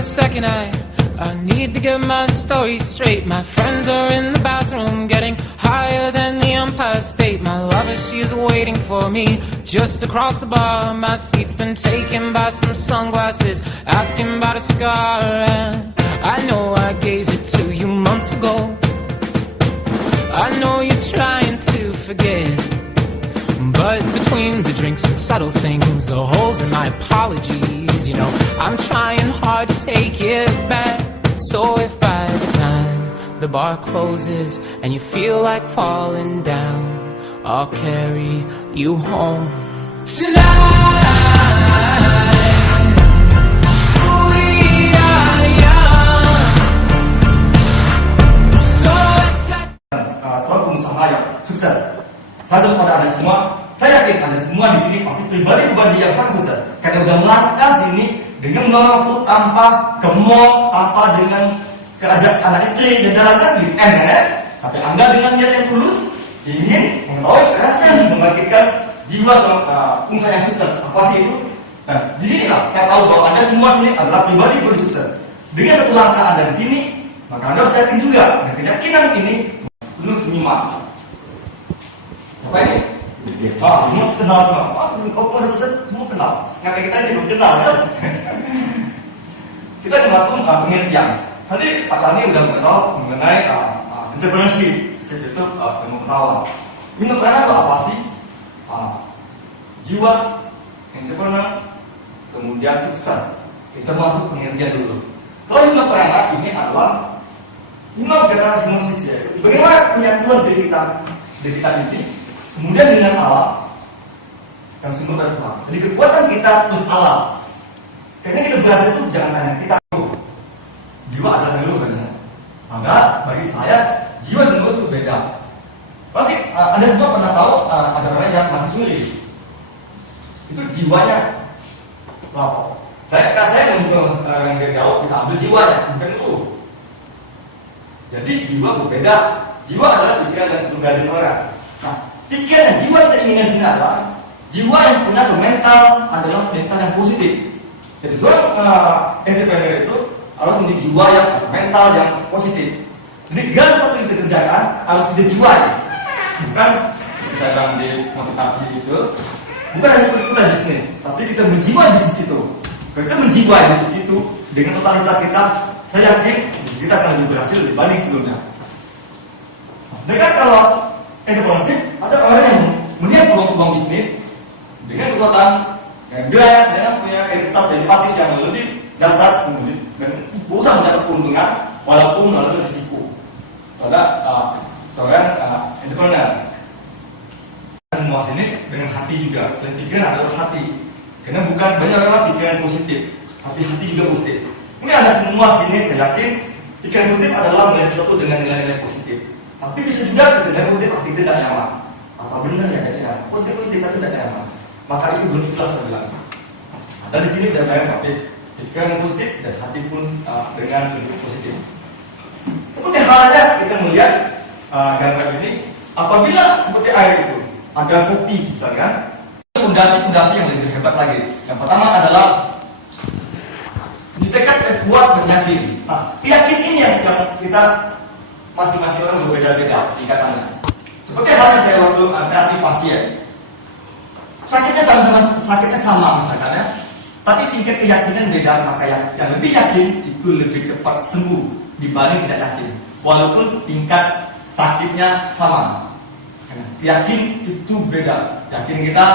a second, I need to get my story straight. My friends are in the bathroom getting higher than the Empire State. My lover, she's waiting for me just across the bar. My seat's been taken by some sunglasses, asking about a scar. And I know I gave it to you months ago. I know you're trying to forget, but between the drinks and subtle things, the holes in my apologies, you know, I'm trying hard to take it back. So if by the time the bar closes and you feel like falling down, I'll carry you home tonight. We are young, so let's seorang pengusaha yang sukses. Saya kepada Anda semua, saya yakin Anda semua di sini pasti pribadi-pribadi yang sangat sukses karena udah melangkah sini dengan meluangkan waktu tanpa ke mall, tanpa dengan keajak anak istri jalan-jalan di weekend kan? Tapi Anda dengan niat yang tulus ingin mengetahui kehasil membangkitkan jiwa seorang pengusaha yang sukses. Apa sih itu? Nah, di sinilah saya tahu bahwa Anda semua sini adalah pribadi-pribadi sukses. Dengan satu langkah Anda di sini, maka Anda harus yakin juga dan keyakinan ini belum seimbang. Apa ini? Semua kenal semua. Kau pun sukses, semua kenal. Ngapa kita ini belum kenal kan? Kita melakukan pengertian. Tadi Pak Tani udah tahu mengenai entrepreneurship, itu pengetahuan. Entrepreneur itu apa sih? Jiwa entrepreneur, kemudian sukses. Kita masuk pengertian dulu. Kalau entrepreneur ini adalah hipnosis ya. Bagaimana penyatuan diri kita ini, kemudian dengan alam dan sumber dari Tuhan. Jadi kekuatan kita plus alam. Karena kita belajar itu jangan hanya kita. Jiwa adalah ngeluh kan? Maka bagi saya jiwa dan ngeluh itu beda. Pasti Anda semua pernah tahu ada orang yang mati suri. Itu jiwanya. Wow. Saya membuat yang jauh kita ambil jiwanya, bukan itu. Jadi jiwa berbeda. Jiwa adalah pikiran dan kepribadian orang. Nah, pikiran dan jiwa yang diinginkan sini adalah jiwa yang punya mental adalah mental yang positif. Jadi seorang entrepreneur itu harus memiliki jiwa yang mental yang positif. Jadi segala sesuatu yang dikerjakan harus ada jiwa. Bukan saya bilang di motivasi itu, bukan hanya ikut-ikutan bisnis, tapi kita menjiwai bisnis itu. Kita menjiwai bisnis itu dengan totalitas kita, saya yakin kita akan lebih berhasil dibanding sebelumnya. Sedangkan kalau entrepreneurship, ada orang yang melihat peluang bisnis dengan kekuatan yang dia dengan punya kualitas dan empatis yang lebih dasar dan berusaha mendapat keuntungan walaupun melalui risiko. Ada seorang entrepreneur. Semua sini dengan hati juga. Selain pikiran adalah hati. Karena bukan banyak orang pikiran positif, tapi hati juga positif. Mungkin ada semua sini saya yakin pikiran positif adalah melihat sesuatu dengan nilai-nilai positif. Tapi bisa juga dengan positif hati tidak nyaman. Apa benar ya? Positif tapi tidak nyaman. Maka itu belum ikhlas saya bilang. Dan di sini tidak banyak tapi pikiran positif dan hati pun dengan bentuk positif. Seperti halnya kita melihat gambar ini, apabila seperti air itu ada kopi misalkan, fondasi-fondasi yang lebih hebat lagi. Yang pertama adalah ditekad kuat dan yakin. Nah, yakin ini yang kita masing-masing orang berbeda-beda tingkatannya. Seperti halnya saya waktu menghadapi pasien, sakitnya sama misalkan ya, tapi tingkat keyakinan beda. Maka yang lebih yakin itu lebih cepat sembuh dibanding tidak yakin, walaupun tingkat sakitnya sama. Yakin itu beda. Yakin kita,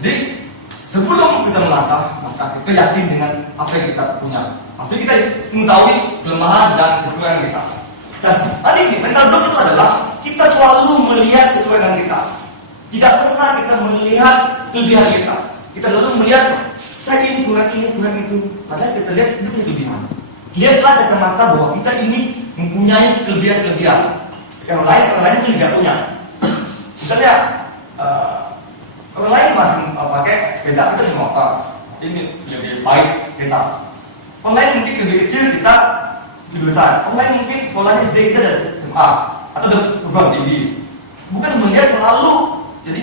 jadi sebelum kita melangkah, maka kita yakin dengan apa yang kita punya. Pasti kita mengetahui kelemahan dan kekurangan kita. Dan tadi mental block itu adalah kita selalu melihat kekurangan kita. Tidak pernah kita melihat kelebihan kita. Kita selalu melihat saya ini kurang itu. Padahal kita lihat itu kelebihan. Lihatlah kacamata bahwa kita ini mempunyai kelebihan-kelebihan. Yang lain itu tidak punya. Misalnya orang lain masih pakai sepeda, kita di motor. Ini lebih baik kita. Orang lain mungkin lebih kecil, kita lebih besar. Orang lain mungkin sekolahnya SD, kita dari SMA atau dari perguruan tinggi. Bukan melihat selalu. Jadi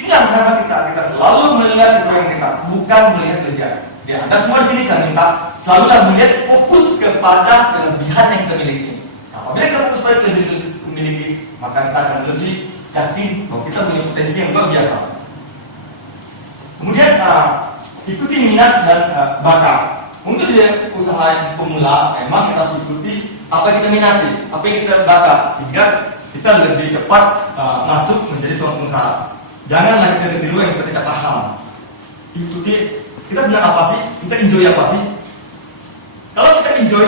ingat kenapa kita selalu melihat kekurangan kita, bukan melihat kelebihan. Ya, Anda semua di sini saya minta selalulah melihat fokus kepada kelebihan yang kita miliki. Apabila kita fokus pada kelebihan yang kita miliki, maka kita akan lebih yakin bahwa kita punya potensi yang luar biasa. Kemudian ikuti minat dan bakat. Untuk jadi usaha pemula, memang kita harus ikuti apa yang kita minati, apa yang kita bakat, sehingga kita lebih cepat masuk menjadi seorang pengusaha. Janganlah kita tiru yang kita tidak paham. Ikuti, kita senang apa sih? Kita enjoy apa sih? Kalau kita enjoy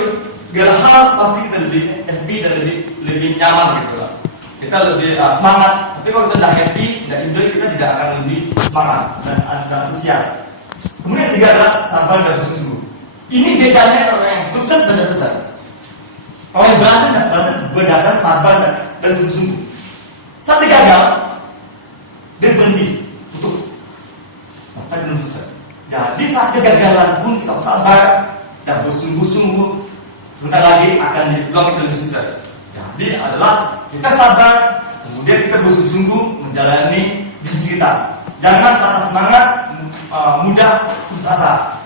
segala hal, pasti kita lebih happy dan lebih nyaman gitu lah. Kita lebih semangat. Tapi kalau kita tidak happy, tidak enjoy, kita tidak akan lebih semangat dan antusias. Kemudian yang ketiga adalah sabar dan bersungguh. Ini bedanya orang yang sukses dan tidak sukses. Orang yang berhasil berdasar sabar dan sungguh-sungguh. Saat dia gagal, dia berhenti, tutup. Maka dia belum sukses. Jadi saat kegagalan pun kita sabar dan bersungguh-sungguh, bentar lagi akan jadi peluang kita lebih sukses. Jadi adalah kita sabar, kemudian kita bersungguh-sungguh menjalani bisnis kita. Jangan patah semangat, mudah putus asa.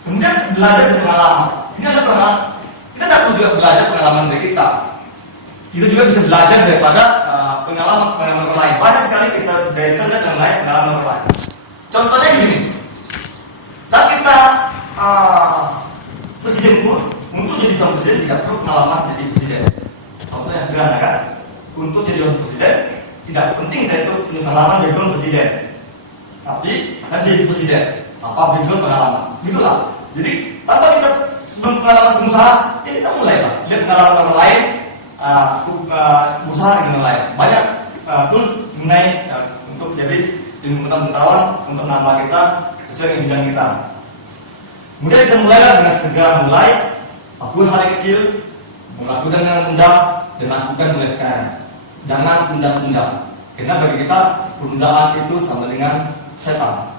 Kemudian belajar dari pengalaman. Ini adalah pengalaman. Kita tidak perlu juga belajar pengalaman dari kita. Kita juga bisa belajar daripada pengalaman orang lain. Banyak sekali kita dari internet dan lain pengalaman orang lain. Contohnya gini. Saat kita presiden pun, untuk jadi seorang presiden tidak perlu pengalaman jadi presiden. Contoh yang sederhana kan? Untuk jadi seorang presiden tidak penting saya itu punya pengalaman jadi seorang presiden. Tapi saya bisa jadi presiden. Apa background pengalaman? Gitulah. Jadi tanpa kita sebelum pengalaman pengusaha, ya kita mulailah lihat pengalaman orang lain, usaha dengan lain. Banyak tools mengenai untuk jadi ilmu pengetahuan untuk menambah kita sesuai dengan bidang kita. Kemudian kita mulailah dengan segera mulai, lakukan hal yang kecil, melakukan dengan mudah dan lakukan mulai sekarang. Jangan tunda-tunda. Karena bagi kita penundaan itu sama dengan setan.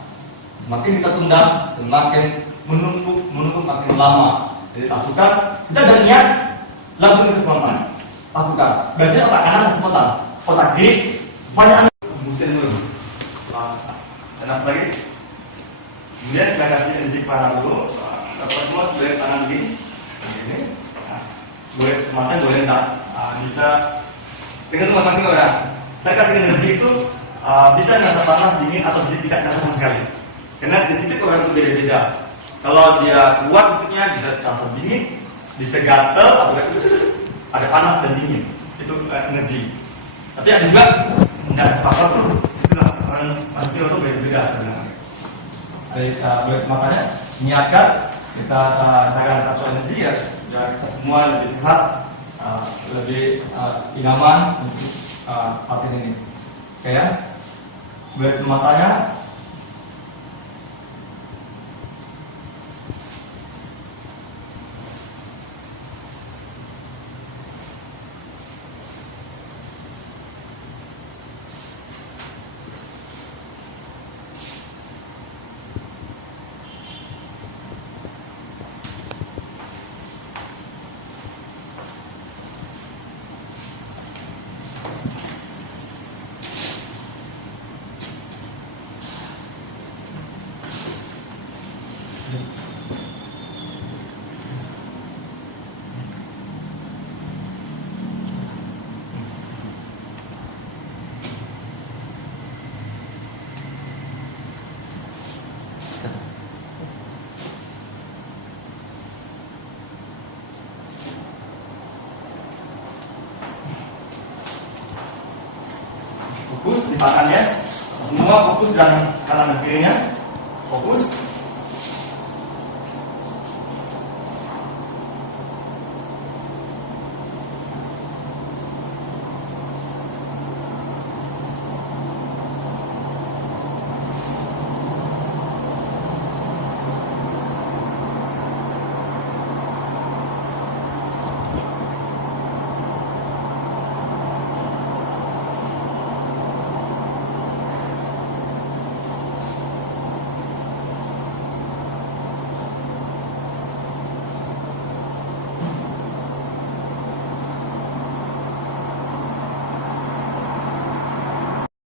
Semakin kita tunda, semakin menumpuk makin lama. Jadi lakukan, kita ada niat, langsung kita spontan. Lakukan. Biasanya otak kanan spontan, otak kiri banyak anak. Mesti dulu. Dan apa lagi? Kemudian kita kasih energi kepala dulu. Pertama boleh tangan begini, begini. Boleh mata, boleh enggak. Bisa tergantung masing-masing orang. Saya kasih energi itu bisa rasa panas, dingin atau bisa tidak rasa sama sekali. Karena sensitif orang itu beda-beda. Kalau dia kuat maksudnya bisa terasa dingin, bisa gatel, atau ada panas dan dingin. Itu energi. Tapi ada juga tidak sepakat tuh. Itulah orang manusia itu beda-beda sebenarnya. Baik, makanya niatkan kita akan kasih energi ya kita semua lebih sehat, lebih nyaman untuk paten ini. Oke ya. Baik, matanya. Fokus di tangannya, semua fokus dan kanan dan kirinya, fokus.